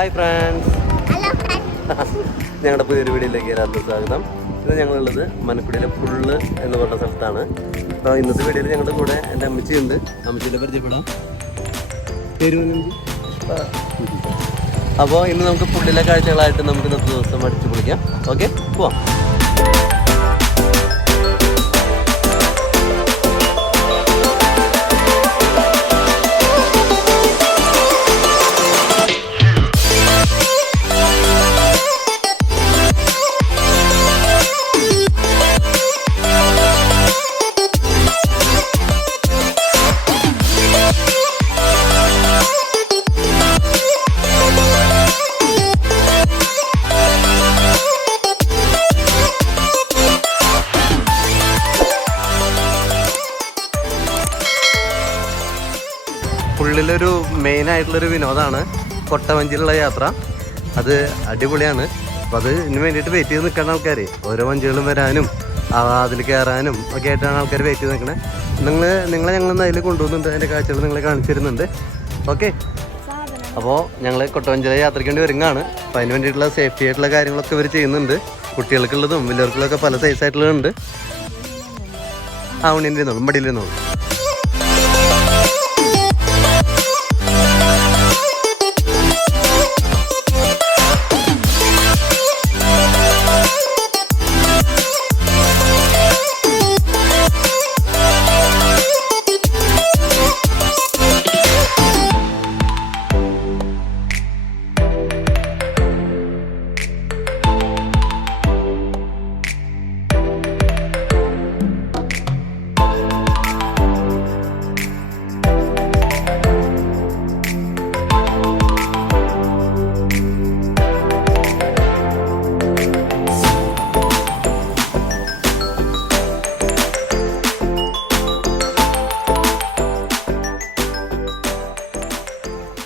Hi friends, ഞങ്ങളുടെ പുതിയൊരു വീഡിയോയിലേക്ക് എല്ലാവർക്കും സ്വാഗതം. ഇത് ഞങ്ങളുള്ളത് മനക്കുടിയിലെ പുള്ള് എന്ന് പറഞ്ഞ സ്ഥലത്താണ്. അപ്പോൾ ഇന്നത്തെ വീഡിയോയിൽ ഞങ്ങളുടെ കൂടെ എൻ്റെ അമ്മച്ചിയുണ്ട്. അമ്മച്ചിയുടെ പരിചയപ്പെടാം. അപ്പോൾ ഇന്ന് നമുക്ക് പുള്ളിലെ കാഴ്ചകളായിട്ട് നമുക്ക് ഇന്നത്തെ ദിവസം അടിച്ചു പൊളിക്കാം. ഓക്കെ, പോവാം. പുള്ളിലൊരു മെയിനായിട്ടുള്ളൊരു വിനോദമാണ് കൊട്ടവഞ്ചിയിലുള്ള യാത്ര. അത് അടിപൊളിയാണ്. അപ്പോൾ അത് ഇതിന് വേണ്ടിയിട്ട് വെയിറ്റ് ചെയ്ത് നിൽക്കുന്ന ആൾക്കാർ, ഓരോ വഞ്ചികളും വരാനും അതിൽ കയറാനും ഒക്കെ ആയിട്ടാണ് ആൾക്കാർ വെയിറ്റ് ചെയ്ത് നിൽക്കണേ. നിങ്ങളെ ഞങ്ങളൊന്ന് അതിൽ കൊണ്ടുപോകുന്നുണ്ട്, അതിൻ്റെ കാഴ്ചകൾ നിങ്ങളെ കാണിച്ചു തരുന്നുണ്ട്. ഓക്കെ, അപ്പോൾ ഞങ്ങൾ കൊട്ടവഞ്ചിയിലെ യാത്രയ്ക്ക് വേണ്ടി ഒരുങ്ങാണ്. അപ്പോൾ അതിന് വേണ്ടിയിട്ടുള്ള സേഫ്റ്റി ആയിട്ടുള്ള കാര്യങ്ങളൊക്കെ ഇവർ ചെയ്യുന്നുണ്ട്. കുട്ടികൾക്കുള്ളതും വലിയവർക്കുള്ളതൊക്കെ പല സൈസായിട്ടുള്ളതുണ്ട്. ഉണ്ണിയിരുന്നോളും, മടിയിലിരുന്നോളും.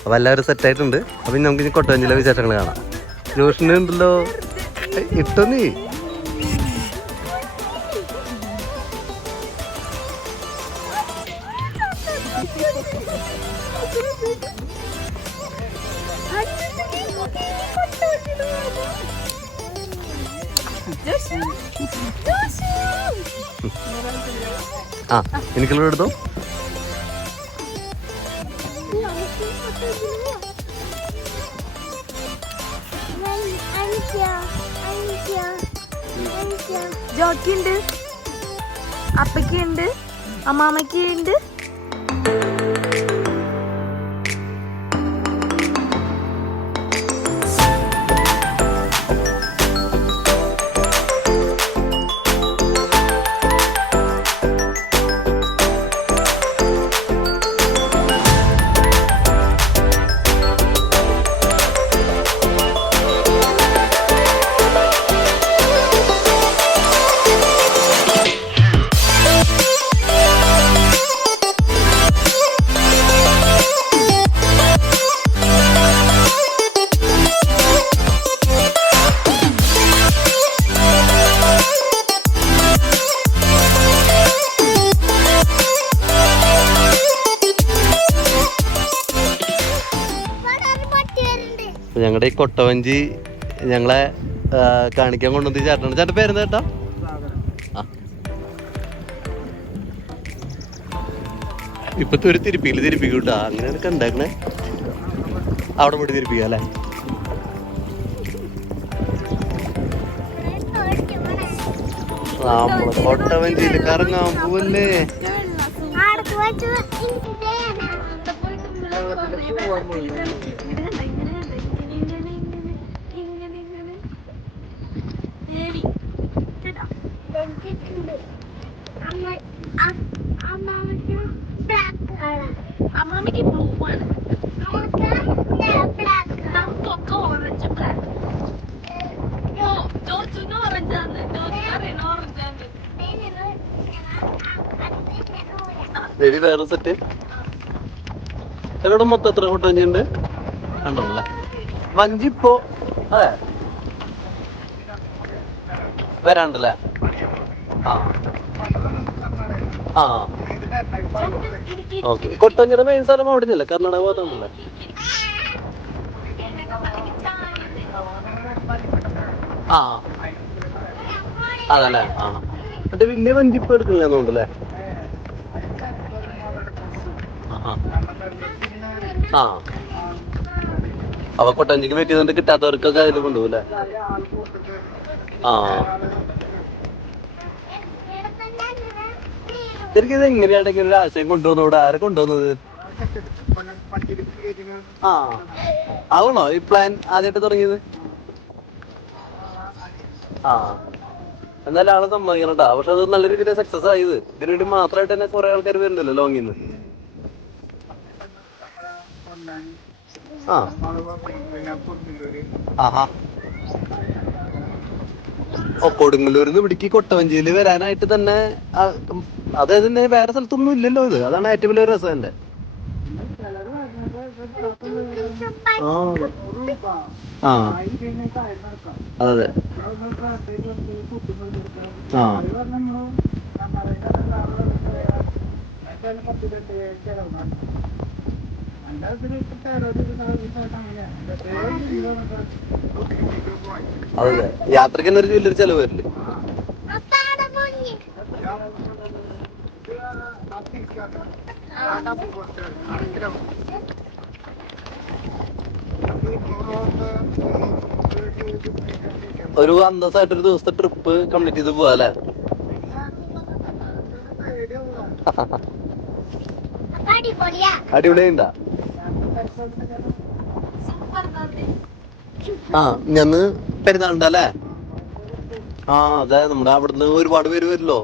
അപ്പോൾ എല്ലാവരും സെറ്റായിട്ടുണ്ട്. അപ്പം നമുക്ക് ഇനി കൊട്ടവഞ്ചിയിലെ വിശേഷങ്ങൾ കാണാം. ട്യൂഷന് ഉണ്ടല്ലോ, ഇട്ടോ നീ. എനിക്കുള്ള എടുത്തോ. ജോക്കിയുണ്ട്, അപ്പയ്ക്കുണ്ട്, അമ്മാമ്മയ്ക്കുണ്ട്. ഞങ്ങളുടെ ഈ കൊട്ടവഞ്ചി ഞങ്ങളെ കാണിക്കാൻ കൊണ്ടുവന്ന ചേട്ടനാണ്. ചേട്ടൻ പേരെന്താ ചേട്ടാ? ഇപ്പത്തെ ഒരു തിരിപ്പിക്കൂട്ടാ. അങ്ങനെയൊക്കെ ഉണ്ടാക്കണേ. അവിടെ പോയിട്ട് തിരിപ്പിക്കുക അല്ലേ? നമ്മള് കൊട്ടവഞ്ചിയിൽ കറങ്ങാൻ പോവല്ലേ. അമ്മാമ്മക്ക് ബ്ലൂ ആണ്, നമുക്കൊക്കെ ഓറഞ്ച് ബ്ലാക്ക്. ജോർജിന് ഓറഞ്ചാണ്, ജോർജിന് അറിയണ ഓറഞ്ചാണ്. വേറെ സെറ്റ്. ഇവിടെ മൊത്തം എത്ര കൊട്ടവഞ്ചിയുണ്ട് കണ്ടോല്ലേ? വഞ്ചിപ്പോ അതെ വരാണ്ടല്ലേ? ഓക്കെ. കൊട്ടവഞ്ചിയുടെ മെയിൻ സ്ഥലം അവിടെ നിന്നല്ലേ? കർണാടക ഭാഗത്താണല്ലേ? ആ അതല്ലേ. ആ മറ്റേ വലിയ വഞ്ചി ഇപ്പൊ എടുക്കില്ലെന്ന് തോന്നുന്നല്ലേ. ആ അപ്പൊ കൊട്ടവഞ്ചിക്ക് വെയിറ്റ് ചെയ്തിട്ട് കിട്ടാത്തവർക്കൊക്കെ അതിൽ കൊണ്ടുപോകും അല്ലേ. ആ ശരിക്കും ഇത് എങ്ങനെയാണ് ഇങ്ങനെ ഒരു ആശയം കൊണ്ടുവന്നത്? ആരെ കൊണ്ടുവന്നത്? ആ ആവണോ ഈ പ്ലാൻ ആദ്യമായിട്ട് തുടങ്ങിയത്? ആ എന്നാലും ആളെ സമ്മതിക്കണട്ടാ. പക്ഷെ അത് നല്ല രീതിയിൽ സക്സസ് ആയത്. ഇതിനു വേണ്ടി മാത്രമായിട്ട് തന്നെ കുറെ ആൾക്കാർ വരുന്നുണ്ടല്ലോ ലോങ്ങിൽ നിന്ന്. ആ ആഹാ ഓ കൊടുങ്ങല്ലൂരിന്ന് ഇവിടേക്ക് കൊട്ടവഞ്ചിയിൽ വരാനായിട്ട് തന്നെ അതായത് തന്നെ വേറെ സ്ഥലത്തൊന്നും ഇല്ലല്ലോ ഇത്. അതാണ് ഏറ്റവും വലിയ രസം എന്റെ. ആ അതെ. ആ അതെ യാത്രക്ക് തന്നെ ഒരു വലിയൊരു ചെലവ് വരില്ലേ. ഒരു അന്തസ്സായിട്ടൊരു ദിവസത്തെ ട്രിപ്പ് കംപ്ലീറ്റ് ചെയ്ത് പോവാ അല്ലേ. അടിപൊളിയായിണ്ടാ. ആ ഞാന് പെരുന്നാളുണ്ടല്ലേ. ആ അതെ നമ്മുടെ അവിടുന്ന് ഒരുപാട് പേര് വരില്ലോ.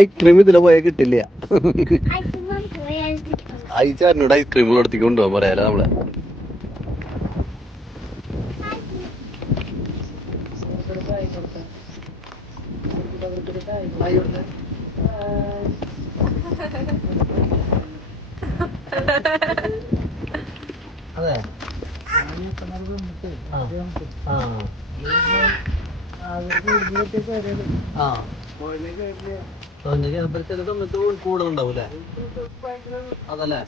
ഐസ്ക്രീം ഇതിലെ പോയാൽ കിട്ടില്ല. അയച്ചാറിനോട് ഐസ്ക്രീം എടുത്തേക്ക് കൊണ്ടുപോകാൻ പറയാലോ നമ്മളെ. അതെ കൂടുന്നുണ്ടാവൂലേ. അതല്ലേ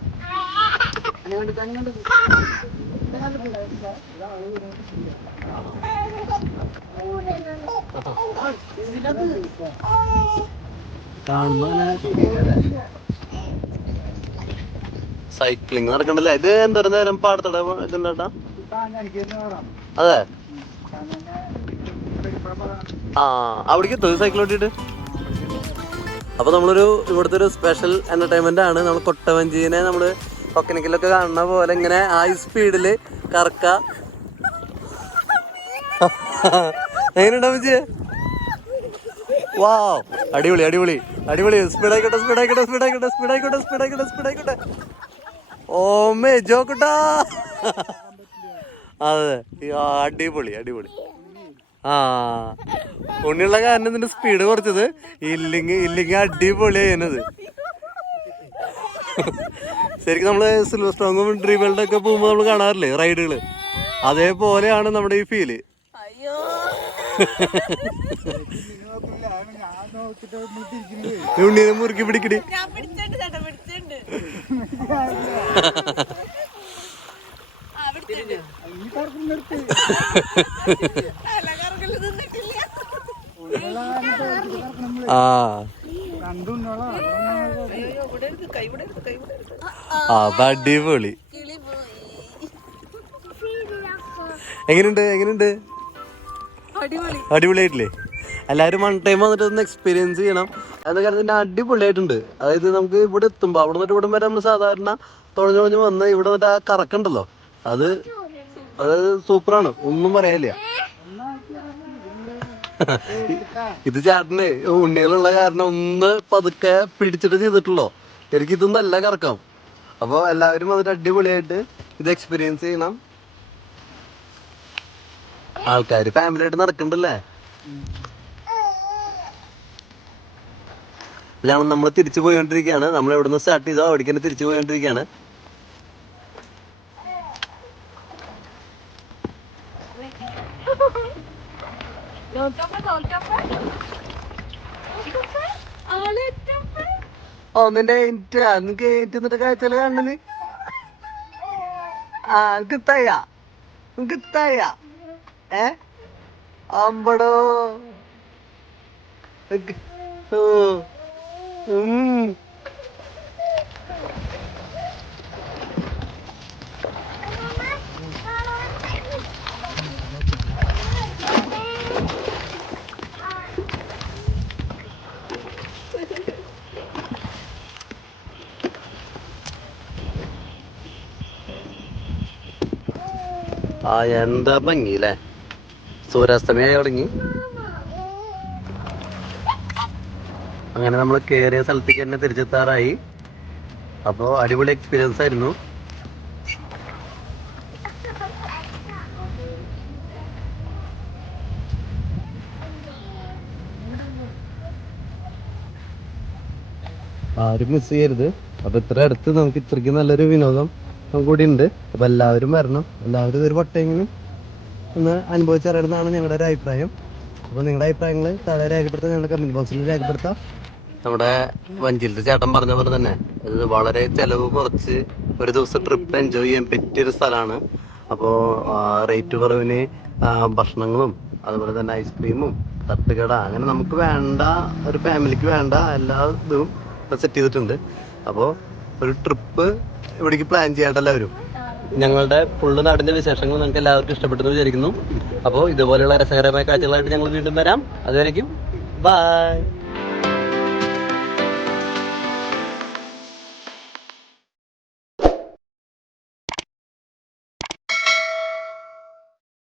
സൈക്ലിങ് നടക്കണ്ടല്ലേ. ഇത് എന്തോരം നേരം പാടത്തട ഇതുണ്ടാ. അതെ ആ അവിടേക്ക് എത്തും സൈക്കിൾ ഓട്ടിട്ട്. അപ്പൊ നമ്മളൊരു ഇവിടുത്തെ ഒരു സ്പെഷ്യൽ എന്റർടൈൻമെന്റ് ആണ്. നമ്മൾ കൊട്ടവഞ്ചീനെ നമ്മള് ഒക്കനിക്കലൊക്കെ കാണുന്ന പോലെ ഇങ്ങനെ ഹൈ സ്പീഡില് കറക്ക. എങ്ങനെയുണ്ടാവും ചേച്ചി? വാ അടിപൊളി അടിപൊളി അടിപൊളി. സ്പീഡായിക്കോട്ടെ സ്പീഡായിക്കോട്ടെ സ്പീഡായിക്കോട്ടെ സ്പീഡായിക്കോട്ടെ സ്പീഡായിക്കോട്ടെ സ്പീഡായിക്കോട്ടെ. ഓമേ ജോക്കട്ടാ. അതെ അടിപൊളി അടിപൊളി. ആ ഉണ്ണിയുള്ള കാരണം ഇതിന്റെ സ്പീഡ് കുറച്ചത്. ഇല്ലെങ്കിൽ അടിപൊളിയായിരുന്നത്. ശരിക്കും നമ്മള് സിൽവർ സ്റ്റോങ്ങും ഡ്രീം വേൾഡ് ഒക്കെ പോകുമ്പോ നമ്മള് കാണാറില്ലേ റൈഡുകള്, അതേപോലെയാണ് നമ്മുടെ ഈ ഫീല്. ഉണ്ണീനെ മുറുക്കി പിടിക്കടി. ആ അടിപൊളി. എങ്ങനെയുണ്ട്? അടിപൊളിയായിട്ടില്ലേ? എല്ലാവരും വൺ ടൈം വന്നിട്ട് ഒന്ന് എക്സ്പീരിയൻസ് ചെയ്യണം. എന്ന കാര്യത്തിന് അടിപൊളിയായിട്ടുണ്ട്. അതായത് നമുക്ക് ഇവിടെ എത്തുമ്പോൾ അവിടെ നിന്നിട്ട് ഇവിടെ വരെ നമ്മൾ സാധാരണ തുഴഞ്ഞു വന്ന് ഇവിടെ വന്നിട്ട് ആ കറക്കണ്ടല്ലോ, അത് സൂപ്പറാണ്, ഒന്നും പറയാനില്ല. ഇത് ചേട്ടന് ഉണ്ണികളുള്ള കാരണം ഒന്ന് പതുക്കെ പിടിച്ചിട്ട് ചെയ്തിട്ടുള്ളൂ. എനിക്ക് ഇതൊന്നും അല്ല കറക്കാം. അപ്പോൾ എല്ലാവരും വന്നിട്ട് അടിപൊളിയായിട്ട് ഇത് എക്സ്പീരിയൻസ് ചെയ്യണം. ആൾക്കാർ ഫാമിലി ആയിട്ട് നടക്കണ്ടല്ലേ. നമ്മൾ തിരിച്ചു പോയിക്കൊണ്ടിരിക്കുകയാണ്. നമ്മൾ എവിടെ നിന്ന് സ്റ്റാർട്ട് ചെയ്തോ അവിടേക്ക് തന്നെ തിരിച്ചു പോയിക്കൊണ്ടിരിക്കുകയാണ്. ഒന്നിന്റെ നിനക്ക് ഏറ്റുന്നിട്ട് കാഴ്ചകൾ കാണുന്നത് കിട്ടായ കിട്ടായ അമ്പടോ എന്താ ഭംഗിയില്ലേ സൂര്യാസ്തമയായി തുടങ്ങി. അങ്ങനെ നമ്മൾ കയറിയ സ്ഥലത്തേക്ക് തന്നെ തിരിച്ചെത്താറായി. അപ്പോൾ അടിപൊളി എക്സ്പീരിയൻസ് ആയിരുന്നു. ആരും മിസ് ചെയ്യരുത്. അപ്പൊ ഇത്ര അടുത്ത് നമുക്ക് ഇത്രയ്ക്ക് നല്ലൊരു വിനോദം കൂടി ഉണ്ട്. അപ്പൊ എല്ലാവരും വരണം, എല്ലാവരും ഇതൊരു വട്ടമെങ്കിലും ഒന്ന് അനുഭവിച്ചറിയണമെന്നാണ് ഞങ്ങളുടെ ഒരു അഭിപ്രായം. അപ്പോൾ നിങ്ങളുടെ അഭിപ്രായങ്ങൾ താഴെ രേഖപ്പെടുത്താൻ ഞങ്ങളുടെ കമന്റ് ബോക്സിൽ രേഖപ്പെടുത്താം. നമ്മുടെ വഞ്ചിയിലത്തെ ചേട്ടൻ പറഞ്ഞ പോലെ തന്നെ ഇത് വളരെ ചെലവ് കുറച്ച് ഒരു ദിവസം ട്രിപ്പ് എൻജോയ് ചെയ്യാൻ പറ്റിയൊരു സ്ഥലമാണ്. അപ്പോൾ റേറ്റ് കുറവിന് ഭക്ഷണങ്ങളും അതുപോലെ തന്നെ ഐസ്ക്രീമും തട്ടുകട അങ്ങനെ നമുക്ക് വേണ്ട ഒരു ഫാമിലിക്ക് വേണ്ട എല്ലാ ഇതും സെറ്റ് ചെയ്തിട്ടുണ്ട്. അപ്പോൾ ഒരു ട്രിപ്പ് ഇവിടേക്ക് പ്ലാൻ ചെയ്യാണ്ട് എല്ലാവരും. ഞങ്ങളുടെ ഫുള്ള് നാടിൻ്റെ വിശേഷങ്ങൾ നിങ്ങൾക്ക് എല്ലാവർക്കും ഇഷ്ടപ്പെട്ടെന്ന് വിചാരിക്കുന്നു. അപ്പോൾ ഇതുപോലെയുള്ള രസകരമായ കാഴ്ചകളായിട്ട് ഞങ്ങൾ വീണ്ടും വരാം. അതുവരേക്കും ബൈ.